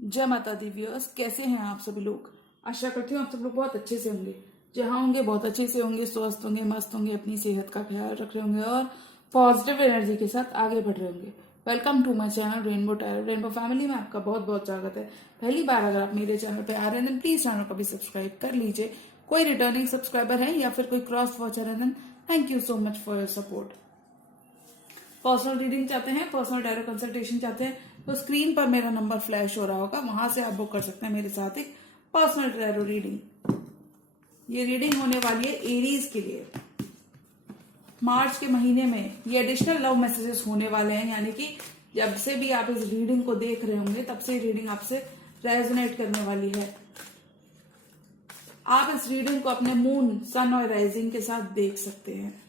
जय माता the viewers, कैसे हैं आप सभी लोग। आशा करती हूँ आप सब लोग बहुत अच्छे से होंगे। जहाँ होंगे बहुत अच्छे से होंगे, स्वस्थ होंगे, मस्त होंगे, अपनी सेहत का ख्याल रख रहे होंगे और पॉजिटिव एनर्जी के साथ आगे बढ़ रहे होंगे। Welcome to my channel rainbow tarot. Rainbow family में आपका बहुत बहुत स्वागत है। पहली बार अगर आप मेरे चैनल पे आ रहे हैं देन प्लीज चैनल को भी सब्सक्राइब कर लीजिए। कोई रिटर्निंग सब्सक्राइबर है या फिर कोई क्रॉस वॉचर है then thank you so much for your support. Personal reading चाहते हैं, पर्सनल टैरो कंसल्टेशन चाहते हैं तो स्क्रीन पर मेरा नंबर फ्लैश हो रहा होगा, वहां से आप बुक कर सकते हैं मेरे साथ एक पर्सनल टैरो रीडिंग। ये रीडिंग होने वाली है एरीज के लिए। मार्च के महीने में ये एडिशनल लव मैसेजेस होने वाले हैं, यानी कि जब से भी आप इस रीडिंग को देख रहे होंगे तब से रीडिंग आपसे रेजोनेट करने वाली है। आप इस रीडिंग को अपने मून, सन और राइजिंग के साथ देख सकते हैं।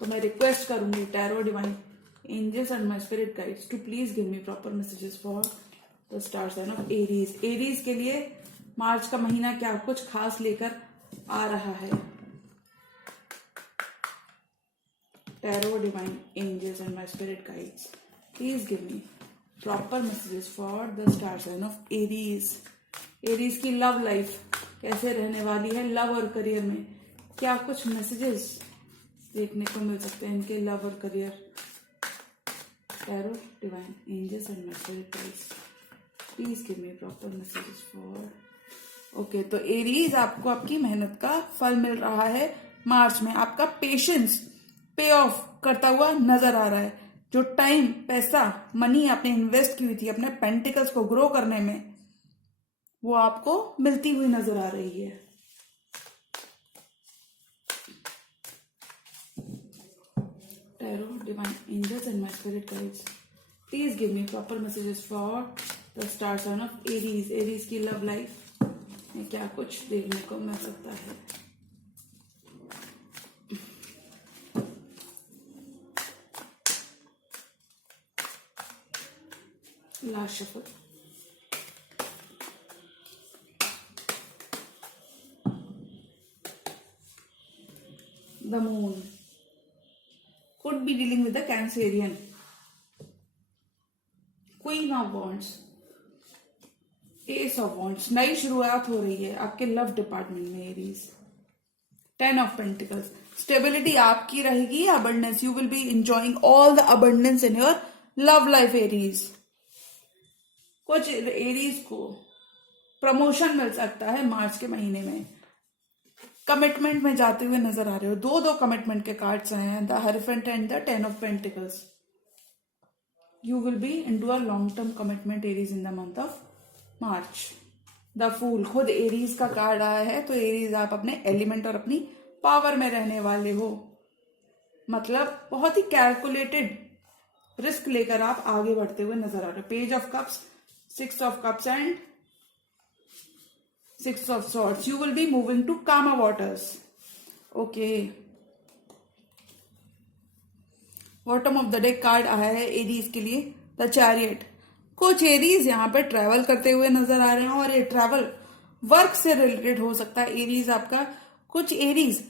तो मैं रिक्वेस्ट करूंगी tarot divine angels and my spirit guides to please give me proper messages for the star sign of Aries. Aries के लिए मार्च का महीना क्या कुछ खास लेकर आ रहा है। Tarot divine angels and my spirit guides please give me proper messages for the star sign of Aries. Aries की लव लाइफ कैसे रहने वाली है, लव और करियर में क्या कुछ मैसेजेस देखने को मिल सकते हैं इनके लव और career. Tarot divine angels and my spirit guides please give me proper messages for. Okay, तो एरीज आपको आपकी मेहनत का फल मिल रहा है। मार्च में आपका पेशेंस पे ऑफ करता हुआ नजर आ रहा है। जो टाइम, पैसा, मनी आपने इन्वेस्ट की हुई थी अपने पेंटिकल्स को ग्रो करने में, वो आपको मिलती हुई नजर आ रही है। Tarot, divine angels and my spirit guides, please give me proper messages for the star sign of Aries. Aries की लव लाइफ में क्या कुछ देखने को मिल सकता है। Last shuffle. The moon could be dealing with the Cancerian. Queen of Wands, Ace of Wands, नई शुरुआत हो रही है आपके लव डिपार्टमेंट में एरीज। 10 ऑफ पेंटिकल्स, स्टेबिलिटी आपकी रहेगी। Abundance, you will B enjoying all the abundance in your love life Aries. कुछ एरीज को प्रमोशन मिल सकता है मार्च के महीने में। कमिटमेंट में जाते हुए नजर आ रहे हो। दो कमिटमेंट के कार्ड्स आए हैं, the hierophant and the 10 of pentacles. You will be into a long term commitment Aries in the month of March. The fool, खुद एरीज का कार्ड आया है, तो एरीज आप अपने एलिमेंट और अपनी पावर में रहने वाले हो। मतलब बहुत ही कैलकुलेटेड रिस्क लेकर आप आगे बढ़ते हुए नजर आ रहे हो। Page of cups, 6 of cups and 6 of swords. You will be moving to calmer waters. Okay. Bottom of the day card आया है एरीज के लिए, द चैरियट। कुछ एरीज यहाँ पे ट्रैवल करते हुए नजर आ रहे हैं और ये ट्रैवल वर्क से रिलेटेड हो सकता है। एरीज आपका, कुछ एरीज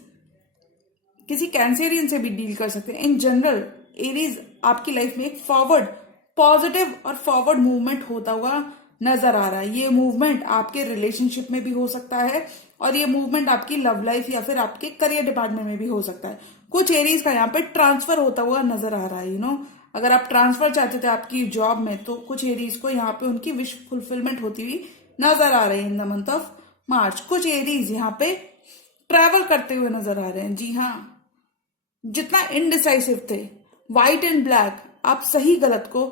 किसी कैंसेरियन से भी डील कर सकते हैं। इन जनरल एरीज आपकी लाइफ में एक फॉरवर्ड, पॉजिटिव और फॉरवर्ड मूवमेंट होता हुआ नजर आ रहा है। ये मूवमेंट आपके रिलेशनशिप में भी हो सकता है और ये मूवमेंट आपकी लव लाइफ या फिर आपके करियर डिपार्टमेंट में भी हो सकता है। कुछ एरीज का यहाँ पे ट्रांसफर होता हुआ नजर आ रहा है। अगर आप ट्रांसफर चाहते थे आपकी जॉब में, तो कुछ एरीज को यहाँ पे उनकी विश फुलफिलमेंट होती हुई नजर आ रही है इन द मंथ ऑफ मार्च। कुछ एरीज यहाँ पे ट्रैवल करते हुए नजर आ रहे हैं। जी हाँ, जितना इनडिसाइसिव थे, व्हाइट एंड ब्लैक, आप सही गलत को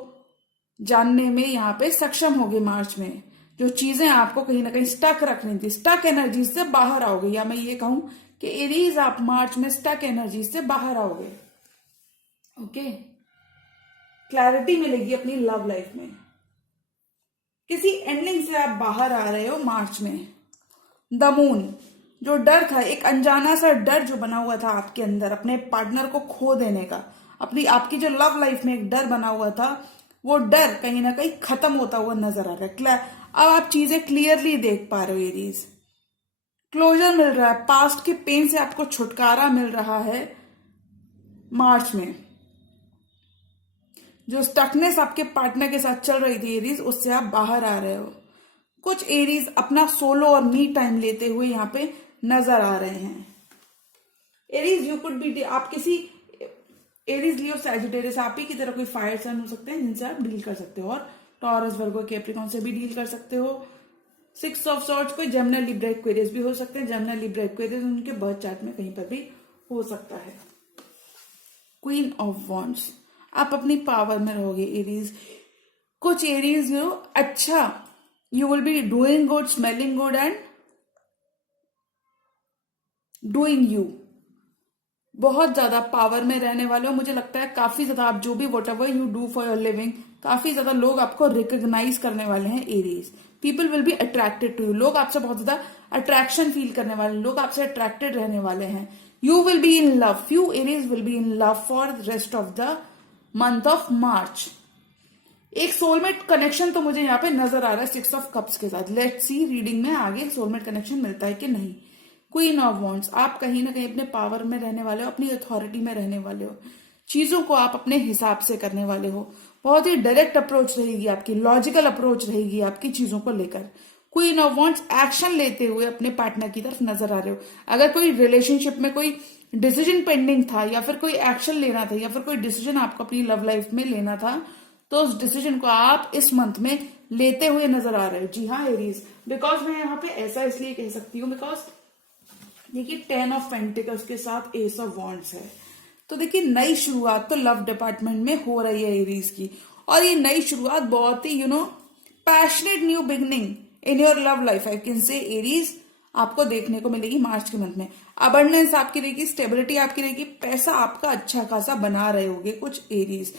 जानने में यहाँ पे सक्षम होगे मार्च में। जो चीजें आपको कहीं ना कहीं स्टक रखनी थी, स्टक एनर्जी से बाहर आओगे, या मैं ये कहूं कि एरीज आप मार्च में स्टक एनर्जी से बाहर आओगे। ओके, क्लैरिटी मिलेगी अपनी लव लाइफ में। किसी एंडिंग से आप बाहर आ रहे हो मार्च में। द मून, जो डर था, एक अनजाना सा डर जो बना हुआ था आपके अंदर अपने पार्टनर को खो देने का, अपनी आपकी जो लव लाइफ में एक डर बना हुआ था, वो डर कहीं ना कहीं खत्म होता हुआ नजर आ रहा है। अब आप चीजें क्लियरली देख पा रहे हो एरीज। क्लोजर मिल रहा है, पास्ट के पेन से आपको छुटकारा मिल रहा है मार्च में। जो स्टकनेस आपके पार्टनर के साथ चल रही थी एरीज, उससे आप बाहर आ रहे हो। कुछ एरीज अपना सोलो और मी टाइम लेते हुए यहाँ पे नजर आ रहे हैं। एरीज यू कुड बी, आप किसी एरीज लियो सैजिटेरियस आप ही की तरह कोई फायर सन हो सकते हैं जिनसे आप डील कर सकते हो, और टॉरस वर्गो कैप्रिकॉन से भी डील कर सकते हो। 6 ऑफ सॉर्ड्स कोई जेमिनी लिब्रा एक्वेरियस भी हो सकते हैं। जेमिनी लिब्रा एक्वेरियस उनके बर्थ चार्ट में कहीं पर भी हो सकता है। क्वीन ऑफ वॉन्ड्स, आप अपनी पावर में रहोगे एरीज। कुछ एरीज जो अच्छा, you will be doing good, smelling good and doing you, बहुत ज्यादा पावर में रहने वाले हो। मुझे लगता है काफी ज्यादा आप जो भी whatever you do for your living, काफी ज्यादा लोग आपको रिकॉग्नाइज करने वाले हैं Aries. People will be attracted to you, लोग आपसे बहुत ज्यादा अट्रैक्शन फील करने वाले, लोग आपसे अट्रैक्टेड रहने वाले हैं। You will be in love, few Aries will be in love for the rest of the month of मार्च। एक सोलमेट कनेक्शन तो मुझे यहाँ पे नजर आ रहा है 6 ऑफ कप्स के साथ। लेट्स सी रीडिंग में आगे सोलमेट कनेक्शन मिलता है कि नहीं। क्वीन ऑफ वॉन्ड्स, आप कहीं ना कहीं अपने पावर में रहने वाले हो, अपनी अथॉरिटी में रहने वाले हो, चीजों को आप अपने हिसाब से करने वाले हो। बहुत ही डायरेक्ट अप्रोच रहेगी आपकी, लॉजिकल अप्रोच रहेगी आपकी चीजों को लेकर। क्वीन ऑफ वॉन्ड्स, एक्शन लेते हुए अपने पार्टनर की तरफ नजर आ रहे हो। अगर कोई रिलेशनशिप में कोई डिसीजन पेंडिंग था, या फिर कोई एक्शन लेना था, या फिर कोई डिसीजन आपको अपनी लव लाइफ में लेना था, तो उस डिसीजन को आप इस मंथ में लेते हुए नजर आ रहे हो। जी हाँ एरीज, बिकॉज मैं यहाँ पे ऐसा इसलिए कह सकती हूँ बिकॉज देखिए 10 ऑफ पेंटिकल्स के साथ एस ऑफ वॉन्ड्स है। तो देखिए नई शुरुआत तो लव डिपार्टमेंट में हो रही है एरीज की, और ये नई शुरुआत बहुत ही passionate new beginning in your love life I can say Aries आपको देखने को मिलेगी मार्च के मंथ में। अबंडेंस आपकी रहेगी, स्टेबिलिटी आपकी रहेगी, पैसा आपका अच्छा खासा बना रहे होगे कुछ एरीज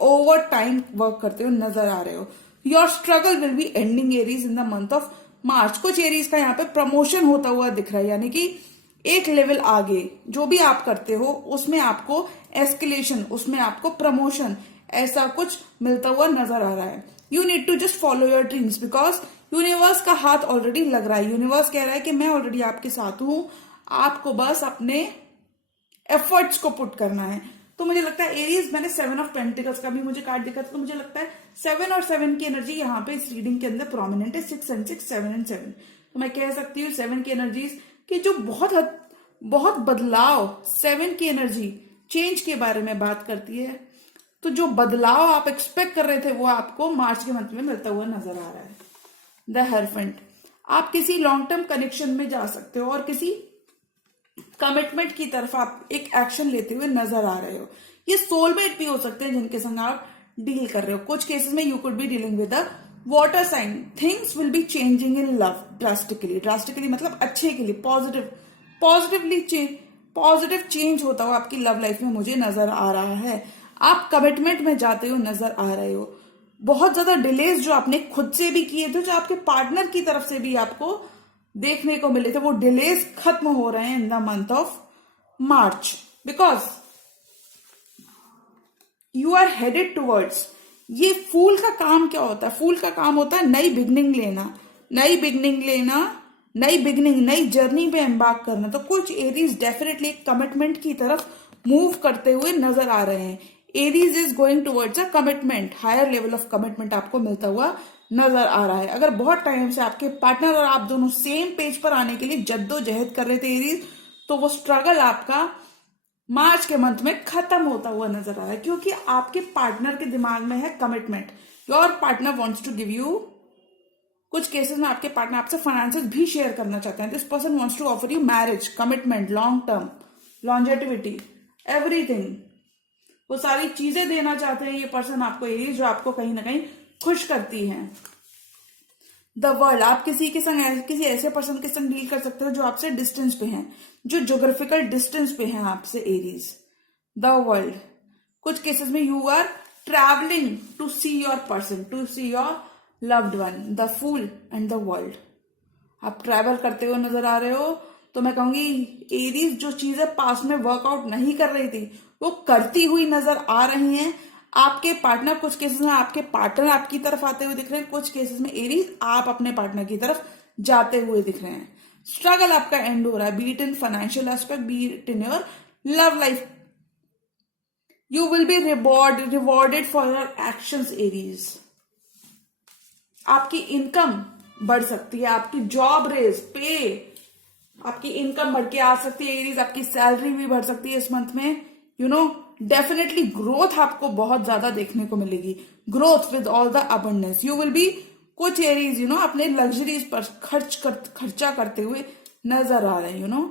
ओवर टाइम वर्क करते हुए नजर आ रहे हो। Your struggle will be ending Aries in the month of मार्च। कुछ एरीज का यहाँ पे प्रमोशन होता हुआ दिख रहा है, यानी कि एक लेवल आगे जो भी आप करते हो उसमें आपको एस्केलेशन, उसमें आपको प्रमोशन, ऐसा कुछ मिलता हुआ नजर आ रहा है। You need to just follow your dreams because universe का हाथ ऑलरेडी लग रहा है। यूनिवर्स कह रहा है कि मैं ऑलरेडी आपके साथ हूं, आपको बस अपने एफर्ट्स को पुट करना है। तो मुझे लगता है एरीज, मैंने 7 ऑफ पेंटिकल्स का भी मुझे कार्ड दिखा था, तो मुझे लगता है 7 और 7 की एनर्जी यहाँ पे इस रीडिंग के अंदर प्रोमिनेंट है। 6 एंड 6, 7 एंड 7। तो मैं कह सकती हूँ 7 की एनर्जीज की जो बहुत बदलाव, 7 की एनर्जी चेंज के बारे में बात करती है। तो जो बदलाव आप एक्सपेक्ट कर रहे थे वो आपको मार्च के मंथ में मिलता हुआ नजर आ रहा है। द हेरोफेंट, आप किसी लॉन्ग टर्म कनेक्शन में जा सकते हो और किसी कमिटमेंट की तरफ आप एक एक्शन लेते हुए नजर आ रहे हो। ये सोलमेट भी हो सकते हैं जिनके संग आप डील कर रहे हो। कुछ केसेस में you could be dealing with a water sign. Things will be changing in love drastically मतलब अच्छे के लिए, पॉजिटिव चेंज होता हुआ आपकी लव लाइफ में मुझे नजर आ रहा है। आप कमिटमेंट में जाते हुए नजर आ रहे हो। बहुत ज्यादा डिलेज जो आपने खुद से भी किए थे, जो आपके पार्टनर की तरफ से भी आपको देखने को मिले थे, वो डिलेज खत्म हो रहे हैं in the month of March because you are headed towards. ये फूल का काम क्या होता है? फूल का काम होता है नई बिगनिंग लेना, नई जर्नी पे एम्बार्क करना। तो कुछ एरीज डेफिनेटली कमिटमेंट की तरफ मूव करते हुए नजर आ रहे हैं। Aries is going towards a commitment, higher level of commitment आपको मिलता हुआ नजर आ रहा है। अगर बहुत टाइम से आपके पार्टनर और आप दोनों सेम पेज पर आने के लिए जद्दोजहद कर रहे थे एरीज, तो वो स्ट्रगल आपका मार्च के मंथ में खत्म होता हुआ नजर आ रहा है, क्योंकि आपके पार्टनर के दिमाग में है commitment. Your partner wants to give you, कुछ केसेस में आपके पार्टनर आपसे फाइनेंसेस भी शेयर करना चाहते हैं। This person wants to offer you marriage, commitment, long term, longevity, everything. वो सारी चीजें देना चाहते हैं ये पर्सन आपको, एरीज, जो आपको कहीं ना कहीं खुश करती हैं। द वर्ल्ड, आप किसी ऐसे पर्सन के संग डील कर सकते हो जो आपसे डिस्टेंस पे हैं, जो ज्योग्राफिकल डिस्टेंस पे हैं आपसे एरीज। द वर्ल्ड, कुछ केसेस में you are travelling to see your person, to see your loved one. The fool and the world, आप ट्रैवल करते हुए नजर आ रहे हो। तो मैं कहूंगी एरीज जो चीजें पास में वर्कआउट नहीं कर रही थी वो करती हुई नजर आ रही हैं। आपके पार्टनर, कुछ केसेस में आपके पार्टनर आपकी तरफ आते हुए दिख रहे हैं, कुछ केसेस में एरीज आप अपने पार्टनर की तरफ जाते हुए दिख रहे हैं। स्ट्रगल आपका एंड हो रहा है, B it in financial aspect, B it in your love life. You will be rewarded for your actions Aries. आपकी इनकम बढ़ सकती है, आपकी जॉब रेज पे, आपकी इनकम बढ़ के आ सकती है एरीज, आपकी सैलरी भी बढ़ सकती है इस मंथ में। डेफिनेटली ग्रोथ आपको बहुत ज्यादा देखने को मिलेगी, growth with all the abundance. You will B, कुछ एरीज अपने लग्जरीज पर खर्चा करते हुए नजर आ रहे हैं।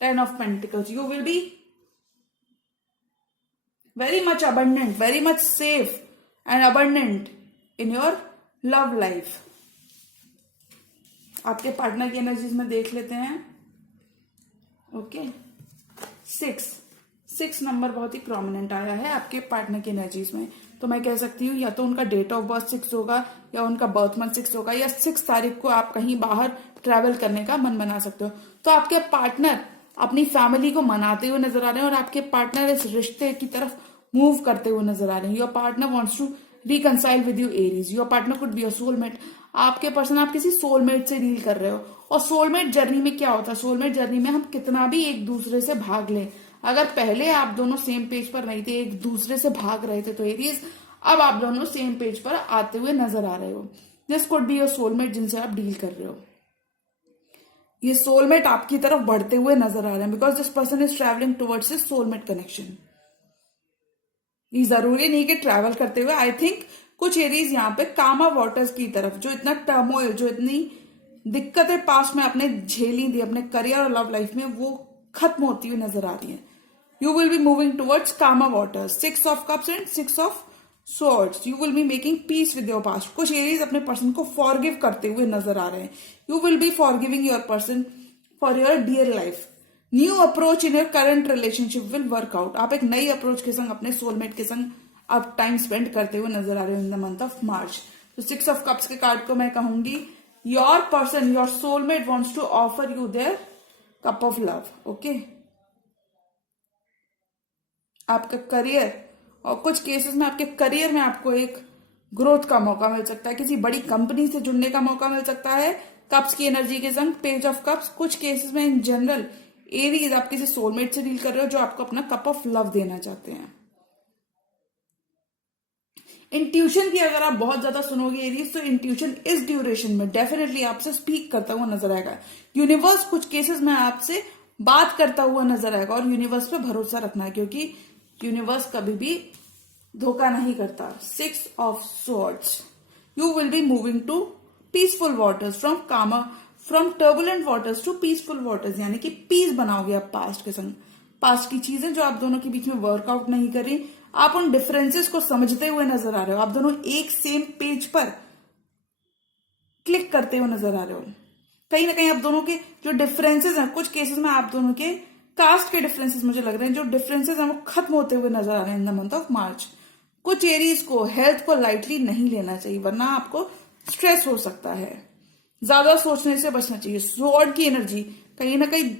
10 of pentacles, you will B very much abundant, very much safe and abundant in your love life। आपके पार्टनर की एनर्जीज में देख लेते हैं। ओके, 6 नंबर बहुत ही प्रोमिनेंट आया है आपके पार्टनर की एनर्जीज में। तो मैं कह सकती हूँ या तो उनका डेट ऑफ बर्थ 6 होगा, या उनका बर्थ मंथ 6 होगा, या 6 तारीख को आप कहीं बाहर ट्रेवल करने का मन बना सकते हो। तो आपके पार्टनर अपनी फैमिली को मनाते हुए नजर आ रहे हैं, और आपके पार्टनर इस रिश्ते की तरफ मूव करते हुए नजर आ रहे हैं। Your partner wants to reconcile with you Aries. Your partner could be your soulmate. आपके पर्सन आप किसी सोलमेट से डील कर रहे हो। और सोलमेट जर्नी में क्या होता है, सोलमेट जर्नी में हम कितना भी एक दूसरे से भाग लें, अगर पहले आप दोनों सेम पेज पर नहीं थे, एक दूसरे से भाग रहे थे, तो एरीज अब आप दोनों सेम पेज पर आते हुए नजर आ रहे हो। This could be your soulmate जिनसे आप डील कर रहे हो। ये सोलमेट आपकी तरफ बढ़ते हुए नजर आ रहे हैं, because this person is travelling towards his soulmate connection. ये जरूरी नहीं कि ट्रैवल करते हुए, आई थिंक कुछ एरीज यहाँ पे कामा वाटर्स की तरफ, जो इतना टर्मोइल, जो इतनी दिक्कतें पास्ट में आपने झेली थी अपने करियर और लव लाइफ में, वो खत्म होती हुई नजर आ रही है। You will be moving towards calmer waters, 6 of cups and 6 of swords. You will be making peace with your past. कुछ एरीज अपने पर्सन को फॉरगिव करते हुए नजर आ रहे हैं। You will be forgiving your person for your dear life. New approach in your current relationship will work out. आप एक नई अप्रोच के संग अपने सोलमेट के संग आप टाइम स्पेंड करते हुए नजर आ रहे हो in the month of March. तो 6 ऑफ कप्स के कार्ड को मैं कहूंगी, your person, your soulmate wants to offer you their cup of love. Okay, आपका करियर, और कुछ केसेस में आपके करियर में आपको एक ग्रोथ का मौका मिल सकता है, किसी बड़ी कंपनी से जुड़ने का मौका मिल सकता है कप्स की एनर्जी के संग, पेज ऑफ कप्स। कुछ केसेस में इन जनरल एरीज आप किसी सोलमेट से डील कर रहे हो जो आपको अपना कप ऑफ लव देना चाहते हैं। इंट्यूशन की अगर आप बहुत ज्यादा सुनोगे एरीज, तो इंट्यूशन इस ड्यूरेशन में डेफिनेटली आपसे स्पीक करता हुआ नजर आएगा। यूनिवर्स कुछ केसेस में आपसे बात करता हुआ नजर आएगा, और यूनिवर्स पे भरोसा रखना है, क्योंकि यूनिवर्स कभी भी धोखा नहीं करता। 6 of swords, you will be moving to peaceful waters, from turbulent waters to peaceful waters, यानी कि पीस बनाओगे आप पास्ट के संग। पास्ट की चीजें जो आप दोनों के बीच में वर्कआउट नहीं कर रही, आप उन डिफरेंसेस को समझते हुए नजर आ रहे हो। आप दोनों एक सेम पेज पर क्लिक करते हुए नजर आ रहे हो। कहीं ना कहीं आप दोनों के जो डिफरेंसेस हैं, कुछ केसेस में आप दोनों के कास्ट के डिफरेंसेस मुझे लग रहे हैं, जो डिफरेंसेस हैं वो खत्म होते हुए नजर आ रहे हैं इन द मंथ ऑफ मार्च। कुछ एरीज को हेल्थ को लाइटली नहीं लेना चाहिए, वरना आपको स्ट्रेस हो सकता है। ज्यादा सोचने से बचना चाहिए। स्वॉर्ड की एनर्जी कहीं ना कहीं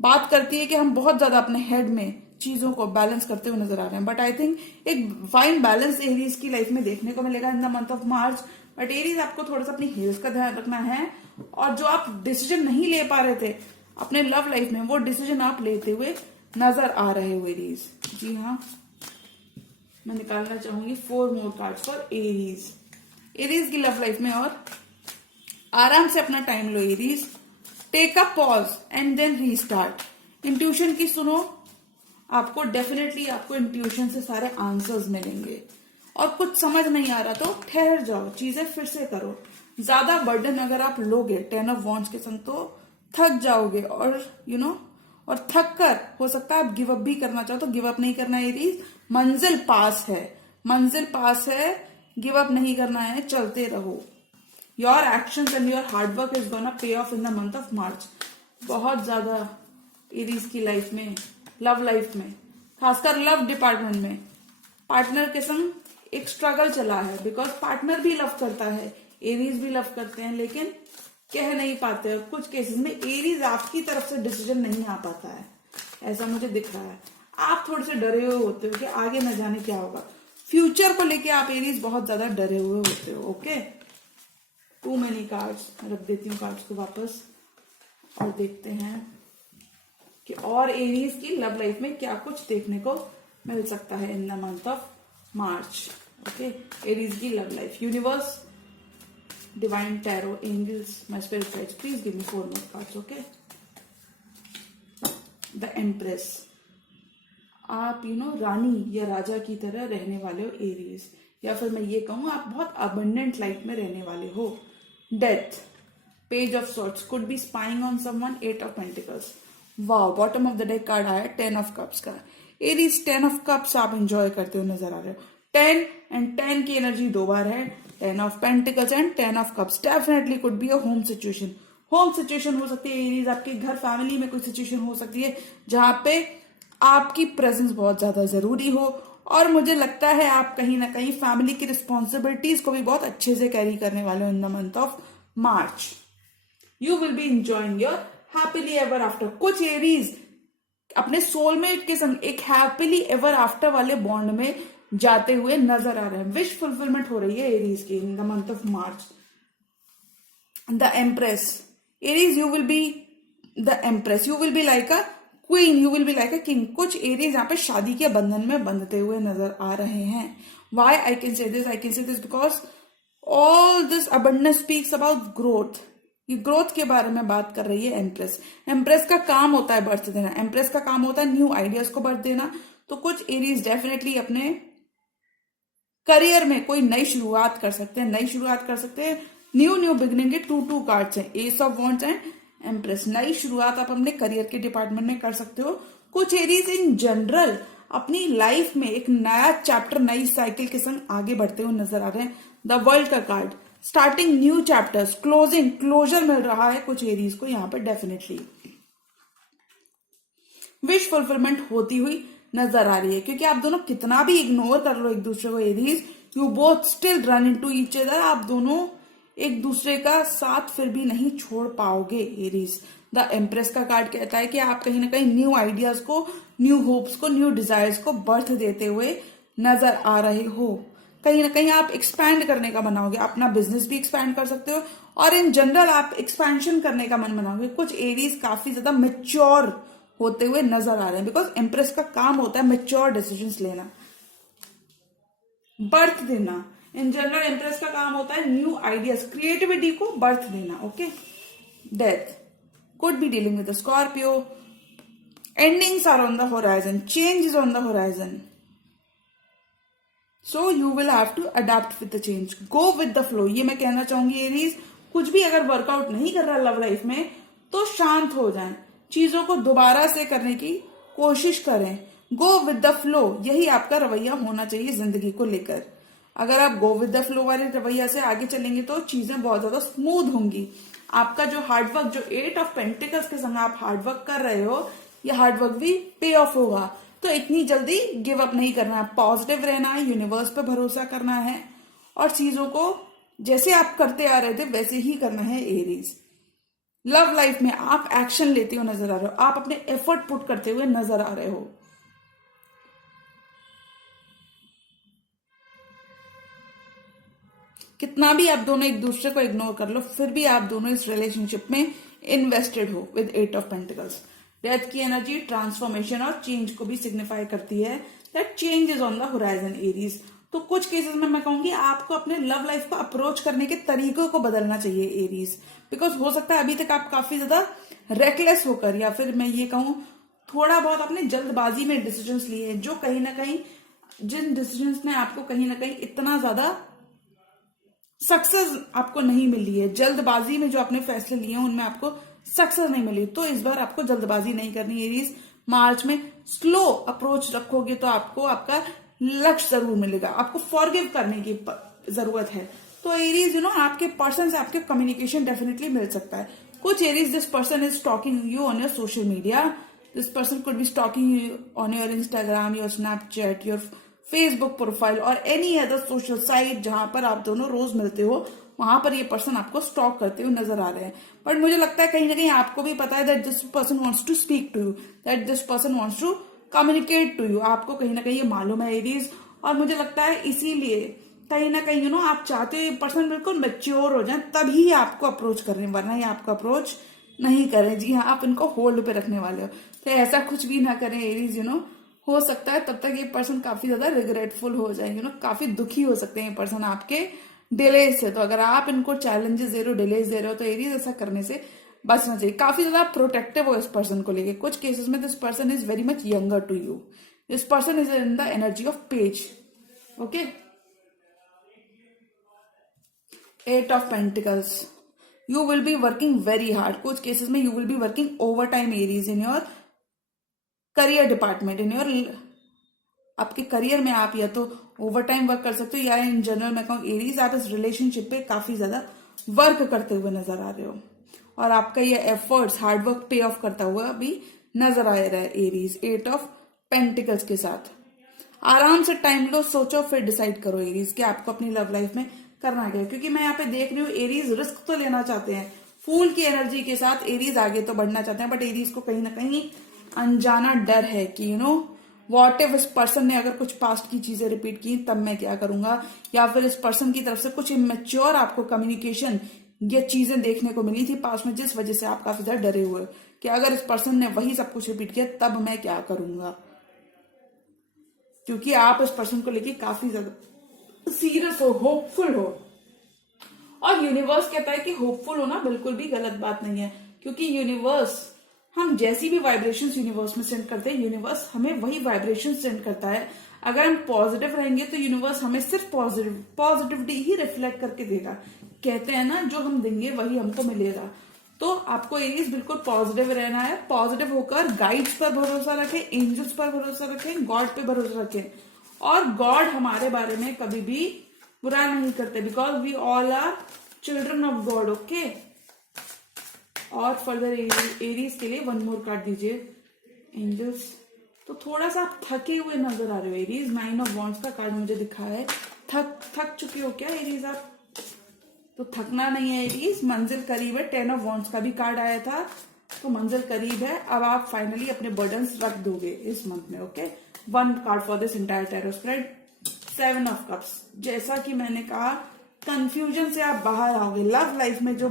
बात करती है कि हम बहुत ज्यादा अपने हेड में चीजों को बैलेंस करते हुए नजर आ रहे हैं, बट आई थिंक एक फाइन बैलेंस एरीज की लाइफ में देखने को मिलेगा इन the month of March. But Aries आपको थोड़ा सा अपनी हेल्थ का ध्यान रखना है, और जो आप डिसीजन नहीं ले पा रहे थे अपने लव लाइफ में, वो डिसीजन आप लेते हुए नजर आ रहे हो एरीज। जी हाँ, मैं निकालना चाहूंगी 4 more cards for Aries. Aries की लव लाइफ में, और आराम से अपना टाइम लो Aries. Take a pause and then restart. Intuition की सुनो, आपको डेफिनेटली आपको इंट्यूशन से सारे आंसर्स मिलेंगे। और कुछ समझ नहीं आ रहा तो ठहर जाओ, चीजें फिर से करो। ज्यादा बर्डन अगर आप लोगे 10 ऑफ वॉन्ड्स के संग, तो थक जाओगे, और और थक कर हो सकता है आप गिव अप भी करना चाहो, तो गिव अप नहीं करना है एरीज। मंजिल पास है, मंजिल पास है, गिव अप नहीं करना है, चलते रहो। Your actions and your hard work is gonna pay of in the month of मार्च। बहुत ज्यादा एरीज की लाइफ में, लव लाइफ में, खासकर लव डिपार्टमेंट में पार्टनर के संग एक स्ट्रगल चला है, बिकॉज पार्टनर भी लव करता है, एरीज भी लव करते हैं, लेकिन कह नहीं पाते। कुछ केसेस में एरीज आपकी तरफ से डिसीजन नहीं आ पाता है, ऐसा मुझे दिख रहा है। आप थोड़े से डरे हुए होते हो कि आगे न जाने क्या होगा। फ्यूचर को लेके आप एरीज बहुत ज्यादा डरे हुए होते हो। ओके, टू मेनी कार्ड्स, मैं रख देती हूँ कार्ड्स को वापस, और देखते हैं कि और एरीज की लव लाइफ में क्या कुछ देखने को मिल सकता है in the month of March. Okay, Aries की love life. Universe, divine tarot, angels, my spirit guides, please give me 4 more cards। Okay, the empress. आप रानी या राजा की तरह रहने वाले हो एरीज, या फिर मैं ये कहूँ आप बहुत अबंडेंट लाइफ में रहने वाले हो। Death, page of swords, could be spying on someone, 8 of pentacles. Wow, bottom of the deck card आया 10 ऑफ कप्स का। एरीज 10 ऑफ कप्स आप एंजॉय करते हो नजर आ रहे हो। 10 एंड 10 की एनर्जी 2 बार है, 10 of pentacles and 10 of cups. Definitely could be a home situation. Home situation हो सकती है एरीज, आपके घर फैमिली में कोई सिचुएशन हो सकती है जहां पे आपकी प्रेजेंस बहुत ज्यादा जरूरी हो, और मुझे लगता है आप कहीं ना कहीं फैमिली की रिस्पॉन्सिबिलिटीज को भी बहुत अच्छे से कैरी करने वाले हो in the month of March. You will B enjoying your happily ever after. कुछ एरीज अपने सोलमेट के संग एक हैप्पीली एवर आफ्टर वाले बॉन्ड में जाते हुए नजर आ रहे हैं। विश फुलफिलमेंट हो रही है एरीज की इन the month of March. The empress, Aries you will be the empress, you will be like a queen, you will be like a king. कुछ एरीज यहाँ पे शादी के बंधन में बंधते हुए नजर आ रहे हैं। Why I can say this? I can say this because all this abundance speaks about growth. ये ग्रोथ के बारे में बात कर रही है एम्प्रेस। एम्प्रेस का काम होता है बर्थ देना, एम्प्रेस का काम होता है न्यू आइडियाज को बर्थ देना। तो कुछ एरीज डेफिनेटली अपने करियर में कोई नई शुरुआत कर सकते हैं, नई शुरुआत कर सकते हैं। न्यू बिगिनिंग के 2 कार्ड्स हैं, S of wands and empress. नई शुरुआत आप अपने करियर के डिपार्टमेंट में कर सकते हो। कुछ एरीज इन जनरल अपनी लाइफ में एक नया चैप्टर, नई साइकिल के संग आगे बढ़ते हुए नजर आ रहे हैं। द वर्ल्ड का card, starting new chapters, closure मिल रहा है कुछ एरीज को यहाँ पे डेफिनेटली। विश फुलफिलमेंट होती हुई नजर आ रही है, क्योंकि आप दोनों कितना भी इग्नोर कर लो एक दूसरे को Aries, you both still run into each other. आप दोनों एक दूसरे का साथ फिर भी नहीं छोड़ पाओगे एरीज। द एम्प्रेस का कार्ड कहता है कि आप कहीं ना कहीं न्यू आइडियाज को, न्यू होप्स को, न्यू डिजायर्स को बर्थ देते हुए नजर आ रहे हो। कहीं ना कहीं आप एक्सपैंड करने का बनाओगे, अपना बिजनेस भी एक्सपैंड कर सकते हो, और इन जनरल आप एक्सपेंशन करने का मन बनाओगे। कुछ एरीज काफी ज्यादा मेच्योर होते हुए नजर आ रहे हैं, बिकॉज एम्प्रेस का काम होता है मेच्योर डिसीजंस लेना, बर्थ देना। इन जनरल एम्प्रेस का काम होता है न्यू आइडियाज, क्रिएटिविटी को बर्थ देना। Okay, death, could be dealing with Scorpio. Endings are on the horizon, change is on the horizon, so you will have to adapt with the change, go with the flow. ये मैं कहना चाहूंगी Aries, कुछ भी अगर workout नहीं कर रहा लव लाइफ में तो शांत हो जाएं, चीजों को दोबारा से करने की कोशिश करें। गो विद द फ्लो, यही आपका रवैया होना चाहिए जिंदगी को लेकर। अगर आप गो विद द फ्लो वाले रवैया से आगे चलेंगे तो चीजें बहुत ज्यादा स्मूथ होंगी। आपका जो हार्डवर्क, जो 8 ऑफ पेंटिकल्स के संग आप हार्डवर्क कर रहे हो, ये हार्डवर्क भी पे ऑफ होगा। तो इतनी जल्दी गिव अप नहीं करना है, पॉजिटिव रहना है, यूनिवर्स पे भरोसा करना है, और चीजों को जैसे आप करते आ रहे थे वैसे ही करना है एरीज। लव लाइफ में आप एक्शन लेते हो नजर आ रहे हो, आप अपने एफर्ट पुट करते हुए नजर आ रहे हो। कितना भी आप दोनों एक दूसरे को इग्नोर कर लो, फिर भी आप दोनों इस रिलेशनशिप में इन्वेस्टेड हो विद 8 ऑफ पेंटिकल्स। डेथ की एनर्जी ट्रांसफॉर्मेशन और चेंज को भी सिग्निफाई करती है, that change is on the horizon Aries. तो कुछ केसेस में मैं कहूंगी आपको अपने लव लाइफ को अप्रोच करने के तरीकों को बदलना चाहिए एरीज, बिकॉज हो सकता है अभी तक आप काफी ज्यादा रेकलेस होकर, या फिर मैं ये कहूं थोड़ा बहुत अपने जल्दबाजी में डिसीजंस लिए, जो कहीं ना कहीं, जिन डिसीजंस ने आपको कहीं ना कहीं इतना ज्यादा सक्सेस आपको नहीं मिली है, जल्दबाजी में जो आपने फैसले लिए हैं उनमें आपको सक्सेस नहीं मिली। तो इस बार आपको जल्दबाजी नहीं करनी एरीज। मार्च में स्लो अप्रोच रखोगे तो आपको आपका लक्ष्य जरूर मिलेगा। आपको फॉरगिव करने की जरूरत है। तो एरीज आपके पर्सन से आपके कम्युनिकेशन डेफिनेटली मिल सकता है। कुछ Aries, this person is stalking you on your social media, this person could be stalking you on your Instagram, your Snapchat, your Facebook profile और एनी अदर सोशल साइट जहां पर आप दोनों रोज मिलते हो, वहां पर ये पर्सन आपको स्टॉक करते हुए नजर आ रहे हैं। बट मुझे लगता है कहीं ना कहीं आपको भी पता है that this person wants to speak to you, that this person wants to communicate to you. आपको कहीं ना कहीं ये मालूम है एरीज, और मुझे लगता है इसीलिए कहीं ना कहीं आप चाहते हो पर्सन बिल्कुल मैच्योर हो जाए, तभी आपको अप्रोच कर रहे हैं, वरना ये आपको अप्रोच नहीं करें। जी हाँ, आप इनको होल्ड पे रखने वाले हो, तो ऐसा कुछ भी ना करें एरीज। हो सकता है तब तक ये पर्सन काफी ज्यादा रिग्रेटफुल हो जाएंगे, काफी दुखी हो सकते हैं ये पर्सन आपके डिले से। तो अगर आप इनको चैलेंजेस दे रहे हो, डिलेज दे रहे हो, तो एरीज ऐसा करने से बचना चाहिए। काफी ज्यादा प्रोटेक्टिव हो इस पर्सन को लेके। कुछ केसेस में this person is very much younger to you. This person is in the energy of page. Okay, 8 of pentacles, you will be working very hard. कुछ केसेस में you will be working overtime Aries in your career department, in your आपके career में आप या तो over time work कर सकते हो, या इन जनरल मैं कहूँ एरीज आप इस रिलेशनशिप पे काफी ज्यादा वर्क करते हुए नजर आ रहे हो, और आपका ये एफर्ट्स हार्ड वर्क पे ऑफ करता हुआ अभी नजर आ रहा है एरीज 8 ऑफ पेंटिकल्स के साथ। आराम से टाइम लो, सोचो, फिर डिसाइड करो एरीज कि आपको अपनी लव लाइफ में करना क्या है। क्योंकि मैं यहाँ पे देख रही हूँ एरीज रिस्क तो लेना चाहते हैं, फूल की एनर्जी के साथ एरीज आगे तो बढ़ना चाहते हैं, बट एरीज को कहीं ना कहीं अनजाना डर है कि व्हाट इफ इस पर्सन ने अगर कुछ पास्ट की चीजें रिपीट की तब मैं क्या करूंगा, या फिर इस पर्सन की तरफ से कुछ इमेच्योर आपको कम्युनिकेशन ये चीजें देखने को मिली थी पास्ट में, जिस वजह से आप काफी ज्यादा डरे हुए कि अगर इस पर्सन ने वही सब कुछ रिपीट किया तब मैं क्या करूंगा। क्योंकि आप इस पर्सन को लेके काफी ज्यादा सीरियस हो, होपफुल हो, और यूनिवर्स कहता है कि होपफुल होना बिल्कुल भी गलत बात नहीं है। क्योंकि यूनिवर्स, हम जैसी भी वाइब्रेशंस यूनिवर्स में सेंड करते हैं, यूनिवर्स हमें वही वाइब्रेशन सेंड करता है। अगर हम पॉजिटिव रहेंगे तो यूनिवर्स हमें सिर्फ पॉजिटिविटी ही रिफ्लेक्ट करके देगा। कहते हैं ना, जो हम देंगे वही हमको मिलेगा। तो आपको एरीज बिल्कुल पॉजिटिव रहना है। पॉजिटिव होकर गाइड्स पर भरोसा रखें, एंजल्स पर भरोसा रखें, गॉड पे भरोसा रखें। और गॉड हमारे बारे में कभी भी बुरा नहीं करते, because we all are children of God. Okay, और फर्दर एरीज के लिए 1 मोर कार्ड दीजिए एंजल्स। तो थोड़ा सा आप थके हुए नजर आ रहे हो एरीज। 9 ऑफ वॉन्ड्स का कार्ड मुझे दिखा है। थक चुके हो क्या एरीज आप? तो थकना नहीं है एरीज, मंजिल करीब है। 10 ऑफ वॉन्ड्स का भी कार्ड आया था, तो मंजिल करीब है। अब आप फाइनली अपने बर्डन्स रख दोगे इस मंथ में। Okay, 1 card for this entire tarot spread, 7 of cups. जैसा कि मैंने कहा, कंफ्यूजन से आप बाहर आओगे। लव लाइफ में जो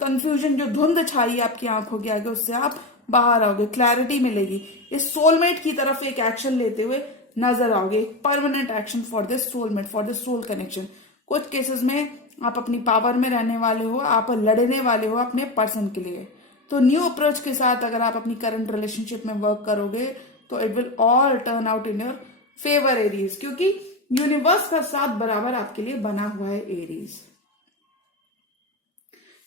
कंफ्यूजन, जो धुंध छाई आपकी आंखों के आगे, उससे आप बाहर आओगे, क्लैरिटी मिलेगी। इस सोलमेट की तरफ एक एक्शन लेते हुए नजर आओगे, permanent action for this soulmate, for this soul connection. कुछ केसेस में आप अपनी पावर में रहने वाले हो, आप लड़ने वाले हो अपने पर्सन के लिए। तो न्यू अप्रोच के साथ अगर आप अपनी करंट रिलेशनशिप में वर्क करोगे तो it will all turn out in your favour Aries, क्योंकि यूनिवर्स का साथ बराबर आपके लिए बना हुआ है एरीज।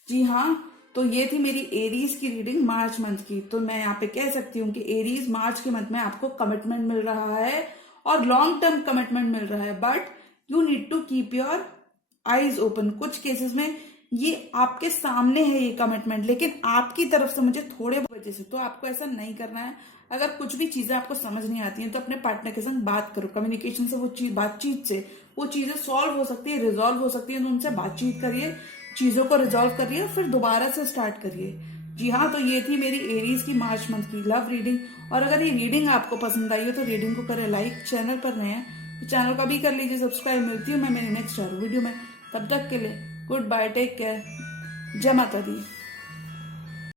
जी हाँ, तो ये थी मेरी एरीज की रीडिंग मार्च मंथ की। तो मैं यहाँ पे कह सकती हूँ कि एरीज मार्च के मंथ में आपको कमिटमेंट मिल रहा है, और लॉन्ग टर्म कमिटमेंट मिल रहा है, but you need to keep your eyes open. कुछ केसेस में ये आपके सामने है ये कमिटमेंट, लेकिन आपकी तरफ से मुझे थोड़े वजह से, तो आपको ऐसा नहीं करना है। अगर कुछ भी चीजें आपको समझ नहीं आती हैं तो अपने पार्टनर के संग बात करो। कम्युनिकेशन से, वो चीज, बातचीत से वो चीजें सॉल्व हो सकती है, रिजॉल्व हो सकती है। तो उनसे बातचीत करिए, चीजों को रिजॉल्व करिए, फिर दोबारा से स्टार्ट करिए। जी हाँ, तो ये थी मेरी एरीज की मार्च मंथ की लव रीडिंग। और अगर ये रीडिंग आपको पसंद आई हो तो रीडिंग को करें लाइक, चैनल पर नए हैं तो चैनल को भी कर लीजिए सब्सक्राइब। मिलती हूँ मैं मेरी नेक्स्ट वीडियो में, तब तक के लिए गुड बाय, टेक केयर, जय माता दी।